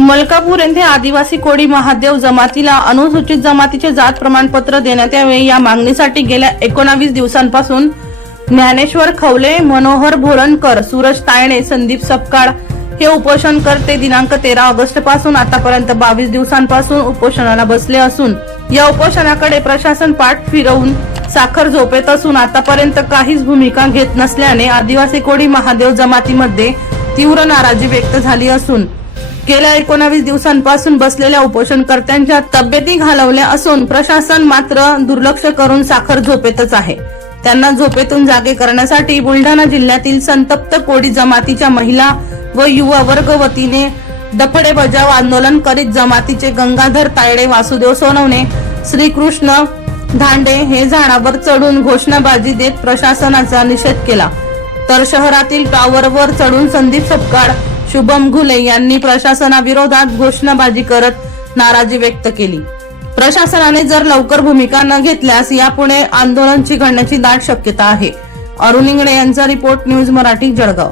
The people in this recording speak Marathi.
मलकापूर येथे आदिवासी कोळी महादेव जमातीला अनुसूचित जमातीचे जात प्रमाणपत्र देण्यात यावे या मागणीसाठी गेल्या एकोणावीस दिवसांपासून ज्ञानेश्वर खवले मनोहर भोरणकर सूरज तायणे संदीप सपकाळ हे उपोषण करते दिनांक तेरा ऑगस्टपासून आतापर्यंत बावीस दिवसांपासून उपोषणाला बसले असून या उपोषणाकडे प्रशासन पाठ फिरवून साखर झोपेत असून आतापर्यंत काहीच भूमिका घेत नसल्याने आदिवासी कोळी महादेव जमातीमध्ये तीव्र नाराजी व्यक्त झाली असून गेल्या एकोणावीस दिवसांपासून बसलेल्या उपोषणकर्त्यांच्या तब्येती घालवल्या असून प्रशासन मात्र दुर्लक्ष करून साखर झोपेतच आहे. त्यांना झोपेतून जागे करण्यासाठी बुलढाणा जिल्ह्यातील संतप्त कोळी जमातीच्या महिला व युवा वर्ग वतीने डफडे बजाव आंदोलन करीत जमातीचे गंगाधर तायडे वासुदेव सोनवणे श्रीकृष्ण धांडे हे झाडावर चढून घोषणाबाजी देत प्रशासनाचा निषेध केला. तर शहरातील टॉवरवर चढून संदीप सपकाळ शुभम घुले यांनी प्रशासनाविरोधात घोषणाबाजी करत नाराजी व्यक्त केली. प्रशासनाने जर लवकर भूमिका न घेतल्यास यापुढे आंदोलन चिघळण्याची दाट शक्यता आहे. अरुण इंगळे यांचा रिपोर्ट न्यूज मराठी जळगाव.